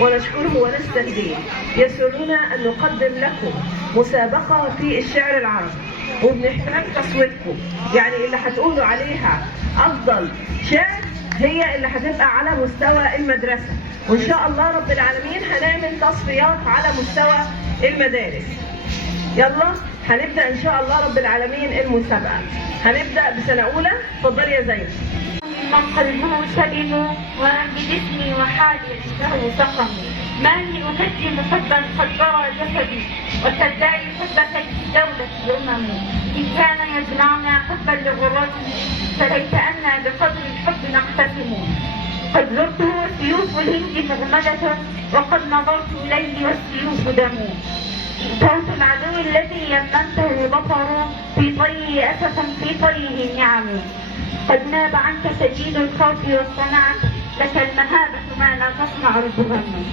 ونشكره ونستهديه. يسرنا أن نقدم لكم مسابقة في الشعر العربي، وبنحتاج تصويتكم. يعني اللي هتقولوا عليها أفضل شعر هي اللي هتبقى على مستوى المدرسة، وإن شاء الله رب العالمين هنعمل تصفيات على مستوى المدارس. يلا هنبدأ إن شاء الله رب العالمين المسابقة. هنبدأ بسنة أولى. اتفضلي يا زينب. من قلبه سلم ومن بجسمي وحالي عنده سقم، ما لي أهدم حبا قد ضرى جسدي وتدعي حب سيف دولة الأمم. إن كان يجمعنا حبا لغرته فليت أنا بقدر الحب نقتسم. قد زرته سيوف الهند مغمدة وقد نظرت إليه والسيوف دم. صوت العدو الذي يمنته ظفر في طيه أسف في طيه النعم. قد ناب عنك سجيد الخوف واصطنعت لك المهابة ما لا تصنع الظلم.